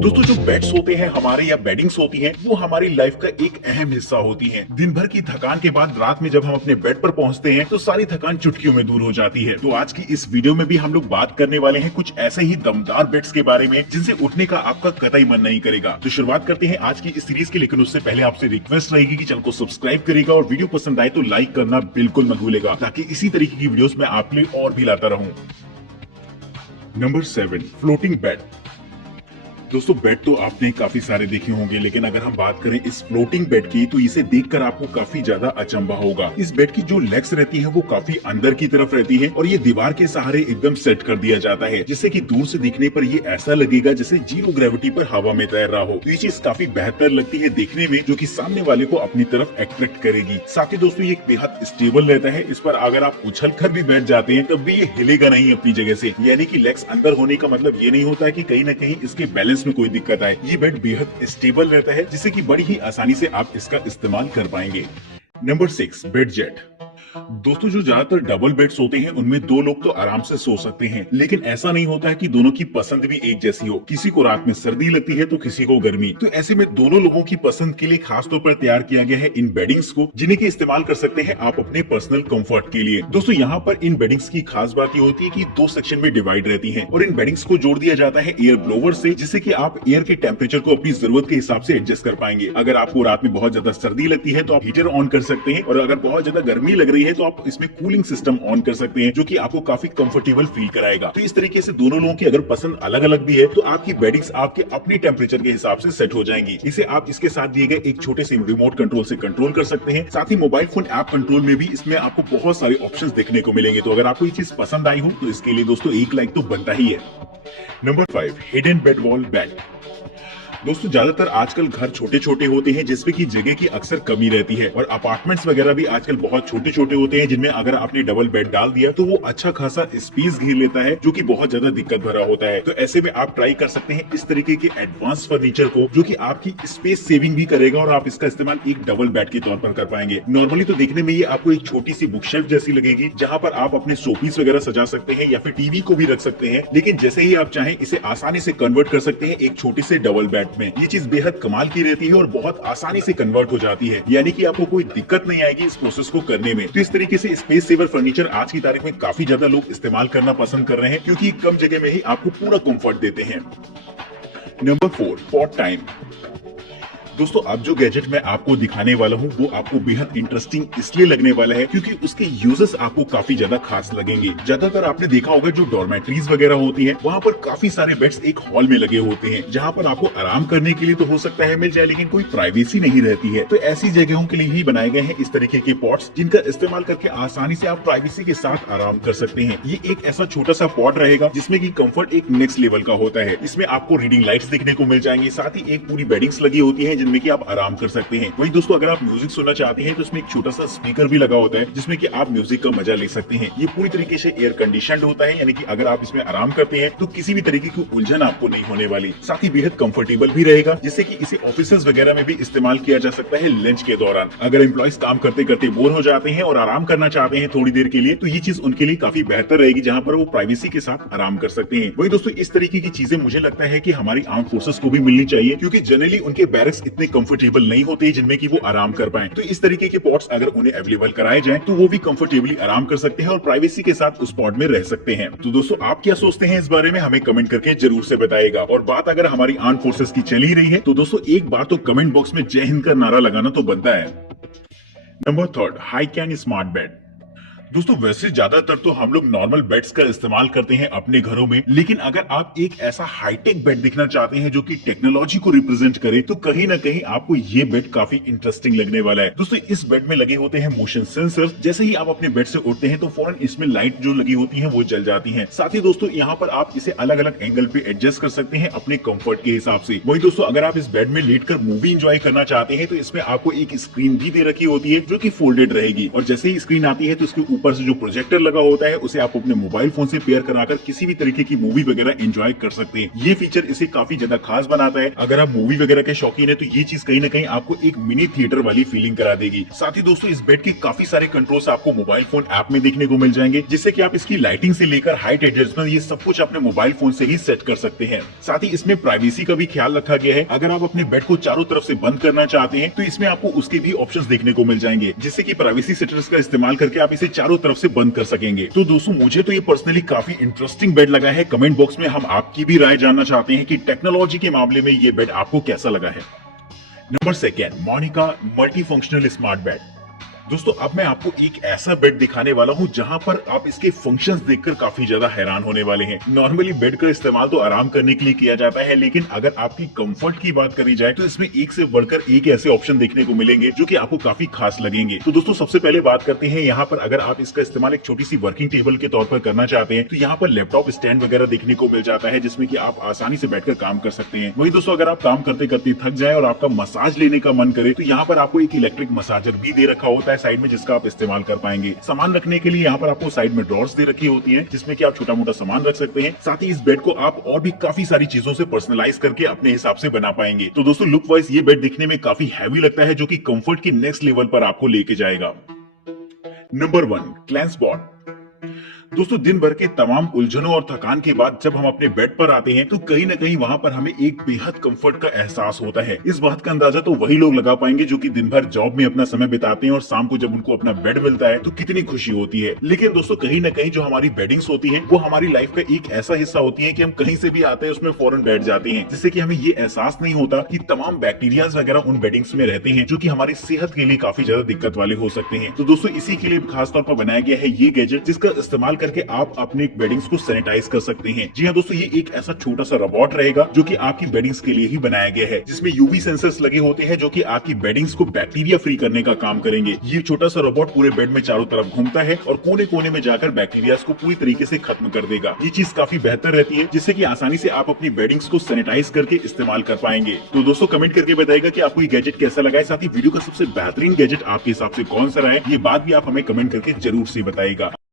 दोस्तों, जो बेड्स होते हैं हमारे या बेडिंग्स होती हैं, वो हमारी लाइफ का एक अहम हिस्सा होती हैं। दिन भर की थकान के बाद रात में जब हम अपने बेड पर पहुंचते हैं तो सारी थकान चुटकियों में दूर हो जाती है। तो आज की इस वीडियो में भी हम लोग बात करने वाले हैं कुछ ऐसे ही दमदार बेड्स के बारे में जिनसे उठने का आपका कतई मन नहीं करेगा। तो शुरुआत करते हैं आज की इस सीरीज की, लेकिन उससे पहले आपसे रिक्वेस्ट रहेगी कि चैनल को सब्सक्राइब करेगा और वीडियो पसंद आए तो लाइक करना बिल्कुल मत भूलेगा, ताकि इसी तरीके की वीडियोस मैं आपके लिए और भी लाता रहूं। Number 7, floating bed. दोस्तों, बेड तो आपने काफी सारे देखे होंगे, लेकिन अगर हम बात करें इस फ्लोटिंग बेड की तो इसे देखकर आपको काफी ज्यादा अचंभा होगा। इस बेड की जो लेग्स रहती है वो काफी अंदर की तरफ रहती है और ये दीवार के सहारे एकदम सेट कर दिया जाता है, जिससे कि दूर से दिखने पर ये ऐसा लगेगा जैसे जीरो ग्रेविटी पर हवा में तैर रहा हो। तो ये चीज काफी बेहतर लगती है देखने में, जो कि सामने वाले को अपनी तरफ अट्रैक्ट करेगी। साथ ही दोस्तों, ये बेहद स्टेबल रहता है। इस पर अगर आप उछल कर भी बैठ जाते हैं तब भी ये हिलेगा नहीं अपनी जगह से। यानी कि लेग्स अंदर होने का मतलब ये नहीं होता है कि कहीं ना कहीं इसके बैलेंस में कोई दिक्कत आए। ये बेड बेहद स्टेबल रहता है, जिससे कि बड़ी ही आसानी से आप इसका इस्तेमाल कर पाएंगे। Number 6, bed jet. दोस्तों, जो ज्यादातर डबल बेड्स होते हैं उनमें दो लोग तो आराम से सो सकते हैं, लेकिन ऐसा नहीं होता है कि दोनों की पसंद भी एक जैसी हो। किसी को रात में सर्दी लगती है तो किसी को गर्मी। तो ऐसे में दोनों लोगों की पसंद के लिए खास तौर पर तैयार किया गया है इन बेडिंग्स को, जिन्हें के इस्तेमाल कर सकते हैं आप अपने पर्सनल कंफर्ट के लिए। दोस्तों, यहाँ पर इन बेडिंग्स की खास बात ये होती है कि दो सेक्शन में डिवाइड रहती है और इन बेडिंग्स को जोड़ दिया जाता है एयर ब्लोवर से, जिससे कि आप एयर के टेम्परेचर को अपनी जरूरत के हिसाब से एडजस्ट कर पाएंगे। अगर आपको रात में बहुत ज्यादा सर्दी लगती है तो आप हीटर ऑन कर सकते हैं, और अगर बहुत ज्यादा गर्मी लग रही है तो आप इसमें कूलिंग सिस्टम ऑन कर सकते हैं, जो कि आपको काफी कंफर्टेबल फील कराएगा। तो इस तरीके से दोनों लोगों की अगर पसंद अलग अलग भी है तो आपकी बेडिंग्स आपके अपने टेम्परेचर के हिसाब से सेट हो जाएंगी। इसे आप इसके साथ दिए गए एक छोटे से रिमोट कंट्रोल से कंट्रोल कर सकते हैं। साथ ही मोबाइल फोन ऐप कंट्रोल में भी इसमें आपको बहुत सारे ऑप्शंस देखने को मिलेंगे। तो अगर आपको ये चीज पसंद आई हो तो इसके लिए दोस्तों एक लाइक तो बनता ही है। Number 5, hidden bed wall bed. दोस्तों, ज्यादातर आजकल घर छोटे छोटे होते हैं जिसमें की जगह की अक्सर कमी रहती है, और अपार्टमेंट्स वगैरह भी आजकल बहुत छोटे छोटे होते हैं, जिनमें अगर आपने डबल बेड डाल दिया तो वो अच्छा खासा स्पेस घेर लेता है, जो कि बहुत ज्यादा दिक्कत भरा होता है। तो ऐसे में आप ट्राई कर सकते हैं इस तरीके के एडवांस फर्नीचर को, जो कि आपकी स्पेस सेविंग भी करेगा और आप इसका इस्तेमाल एक डबल बेड के तौर पर कर पाएंगे। नॉर्मली तो देखने में ये आपको एक छोटी सी बुक शेल्फ जैसी लगेगी, जहां पर आप अपने शोपीस वगैरह सजा सकते हैं या फिर टीवी को भी रख सकते हैं, लेकिन जैसे ही आप चाहें इसे आसानी से कन्वर्ट कर सकते हैं एक छोटे से डबल बेड में। ये चीज बेहद कमाल की रहती है और बहुत आसानी से कन्वर्ट हो जाती है, यानी कि आपको कोई दिक्कत नहीं आएगी इस प्रोसेस को करने में। तो इस तरीके से स्पेस सेवर फर्नीचर आज की तारीख में काफी ज्यादा लोग इस्तेमाल करना पसंद कर रहे हैं, क्योंकि कम जगह में ही आपको पूरा कंफर्ट देते हैं। Number 4, pot time. दोस्तों, अब जो गैजेट मैं आपको दिखाने वाला हूँ वो आपको बेहद इंटरेस्टिंग इसलिए लगने वाला है क्योंकि उसके यूजेस आपको काफी ज्यादा खास लगेंगे। ज्यादातर आपने देखा होगा जो डॉर्मेट्रीज वगैरह होती हैं, वहाँ पर काफी सारे बेड्स एक हॉल में लगे होते हैं, जहाँ पर आपको आराम करने के लिए तो हो सकता है मिल जाए, लेकिन कोई प्राइवेसी नहीं रहती है। तो ऐसी जगहों के लिए ही बनाए गए हैं इस तरीके के पॉट्स, जिनका इस्तेमाल करके आसानी से आप प्राइवेसी के साथ आराम कर सकते हैं। ये एक ऐसा छोटा सा पॉट रहेगा जिसमें की कंफर्ट एक नेक्स्ट लेवल का होता है। इसमें आपको रीडिंग लाइट्स देखने को मिल जाएंगी, साथ ही एक पूरी बेडिंग्स लगी होती है जिनमें की आप आराम कर सकते हैं। वही दोस्तों, अगर आप म्यूजिक सुनना चाहते हैं तो इसमें एक छोटा सा स्पीकर भी लगा होता है, जिसमें कि आप म्यूजिक का मजा ले सकते हैं। ये पूरी तरीके से एयर कंडीशनड होता है, यानी कि अगर आप इसमें आराम करते हैं तो किसी भी तरीके की उलझन आपको नहीं होने वाली। साथ ही बेहद कंफर्टेबल भी रहेगा, जिससे कि इसे ऑफिसेज वगैरह में भी इस्तेमाल किया जा सकता है लंच के दौरान। अगर एम्प्लॉइज काम करते करते बोर हो जाते हैं और आराम करना चाहते हैं थोड़ी देर के लिए, तो ये चीज उनके लिए काफी बेहतर रहेगी, जहां पर वो प्राइवेसी के साथ आराम कर सकते हैं। वही दोस्तों, इस तरीके की चीजें मुझे लगता है कि हमारी आर्म फोर्सेस को भी मिलनी चाहिए, क्योंकि जनरली उनके बैरक्स इतने कंफर्टेबल नहीं होते जिनमें कि वो आराम कर पाए। तो इस तरीके के पॉट्स अगर उन्हें अवेलेबल कराए जाएं तो वो भी कंफर्टेबली आराम कर सकते हैं और प्राइवेसी के साथ उस पॉट में रह सकते हैं। तो दोस्तों, आप क्या सोचते हैं इस बारे में हमें कमेंट करके जरूर से बताइएगा। और बात अगर हमारी आर्म फोर्सेस की चली रही है तो दोस्तों, एक बार तो कमेंट बॉक्स में जय हिंद का नारा लगाना तो बनता है। Number 3, high can smart bed. दोस्तों, वैसे ज्यादातर तो हम लोग नॉर्मल बेड्स का इस्तेमाल करते हैं अपने घरों में, लेकिन अगर आप एक ऐसा हाईटेक बेड देखना चाहते हैं जो कि टेक्नोलॉजी को रिप्रेजेंट करे, तो कहीं ना कहीं आपको ये बेड काफी इंटरेस्टिंग लगने वाला है। दोस्तों, इस बेड में लगे होते हैं मोशन सेंसर्स। जैसे ही आप अपने बेड से उठते हैं तो फौरन इसमें लाइट जो लगी होती है वो जल जाती है। साथ ही दोस्तों, यहाँ पर आप इसे अलग अलग एंगल पे एडजस्ट कर सकते हैं अपने कंफर्ट के हिसाब से। वही दोस्तों, अगर आप इस बेड में लेटकर मूवी एंजॉय करना चाहते हैं तो इसमें आपको एक स्क्रीन भी दे रखी होती है जो कि फोल्डेड रहेगी, और जैसे ही स्क्रीन आती है तो इसके ऊपर से जो प्रोजेक्टर लगा होता है उसे आप अपने मोबाइल फोन से पेयर कराकर किसी भी तरीके की मूवी वगैरह एंजॉय कर सकते हैं। ये फीचर इसे काफी ज्यादा खास बनाता है। अगर आप मूवी वगैरह के शौकीन है तो ये चीज कहीं ना कहीं आपको एक मिनी थिएटर वाली फीलिंग करा देगी। साथ ही दोस्तों इस बेड के काफी सारे कंट्रोल्स आपको मोबाइल फोन ऐप में देखने को मिल जाएंगे, जिससे कि आप इसकी लाइटिंग से लेकर हाइट एडजस्टमेंट ये सब कुछ अपने मोबाइल फोन से ही सेट कर सकते हैं। साथ ही इसमें प्राइवेसी का भी ख्याल रखा गया है। अगर आप अपने बेड को चारों तरफ से बंद करना चाहते हैं तो इसमें आपको उसके भी ऑप्शंस देखने को मिल जाएंगे, जिससे कि प्राइवेसी सेटर्स का इस्तेमाल करके आप इसे चारों तरफ से बंद कर सकेंगे। तो दोस्तों मुझे तो ये पर्सनली काफी इंटरेस्टिंग बेड लगा है। कमेंट बॉक्स में हम आपकी भी राय जानना चाहते हैं कि टेक्नोलॉजी के मामले में ये बेड आपको कैसा लगा है। Number 2, Monica multi functional smart bed. दोस्तों अब मैं आपको एक ऐसा बेड दिखाने वाला हूं जहां पर आप इसके फंक्शंस देखकर काफी ज्यादा हैरान होने वाले हैं। नॉर्मली बेड का इस्तेमाल तो आराम करने के लिए किया जाता है, लेकिन अगर आपकी कंफर्ट की बात करी जाए तो इसमें एक से बढ़कर एक ऐसे ऑप्शन देखने को मिलेंगे जो कि आपको काफी खास लगेंगे। तो दोस्तों सबसे पहले बात करते हैं यहाँ पर अगर आप इसका इस्तेमाल एक छोटी सी वर्किंग टेबल के तौर पर करना चाहते हैं तो यहाँ पर लैपटॉप स्टैंड वगैरह देखने को मिल जाता है, जिसमें कि आप आसानी से बैठकर काम कर सकते हैं। वही दोस्तों अगर आप काम करते करते थक जाए और आपका मसाज लेने का मन करे तो यहाँ पर आपको एक इलेक्ट्रिक मसाजर भी दे रखा होता है साइड में, जिसका आप इस्तेमाल कर पाएंगे। सामान रखने के लिए यहाँ पर आपको साइड में ड्रॉर्स दे रखी होती हैं, जिसमें कि आप छोटा मोटा सामान रख सकते हैं। साथ ही इस बेड को आप और भी काफी सारी चीजों से पर्सनलाइज करके अपने हिसाब से बना पाएंगे। तो दोस्तों लुक वाइज ये बेड दिखने में काफी हैवी लगता है, जो कि कंफर्ट की नेक्स्ट लेवल पर आपको लेके जाएगा। नंबर 1, क्लेंस बॉट। दोस्तों दिन भर के तमाम उलझनों और थकान के बाद जब हम अपने बेड पर आते हैं तो कहीं ना कहीं वहां पर हमें एक बेहद कंफर्ट का एहसास होता है। इस बात का अंदाजा तो वही लोग लगा पाएंगे जो कि दिन भर जॉब में अपना समय बिताते हैं और शाम को जब उनको अपना बेड मिलता है तो कितनी खुशी होती है। लेकिन दोस्तों कहीं ना कहीं जो हमारी बेडिंग्स होती है वो हमारी लाइफ का एक ऐसा हिस्सा होती है कि हम कहीं से भी आते हैं उसमें फौरन बैठ जाते हैं, जिससे कि हमें ये एहसास नहीं होता कि तमाम बैक्टीरिया वगैरह उन बेडिंग्स में रहते हैं जो कि हमारी सेहत के लिए काफी ज्यादा दिक्कत वाले हो सकते हैं। तो दोस्तों इसी के लिए खासतौर पर बनाया गया है ये गैजेट, जिसका इस्तेमाल करके आप अपने बेडिंग्स को सैनिटाइज कर सकते हैं। जी हाँ दोस्तों ये एक ऐसा छोटा सा रोबोट रहेगा जो कि आपकी बेडिंग्स के लिए ही बनाया गया है, जिसमें यूवी सेंसर्स लगे होते हैं जो कि आपकी बेडिंग्स को बैक्टीरिया फ्री करने का काम करेंगे। ये छोटा सा रोबोट पूरे बेड में चारों तरफ घूमता है और कोने कोने में जाकर बैक्टीरिया को पूरी तरीके से खत्म कर देगा। ये चीज काफी बेहतर रहती है, जिससे कि आसानी से आप अपनी बेडिंग्स को सैनिटाइज करके इस्तेमाल कर पाएंगे। तो दोस्तों कमेंट करके बताइएगा कि आपको ये गैजेट कैसा लगा है। साथ ही वीडियो का सबसे बेहतरीन गैजेट आपके हिसाब से कौन सा रहा है, ये बात भी आप हमें कमेंट करके जरूर से बताइएगा।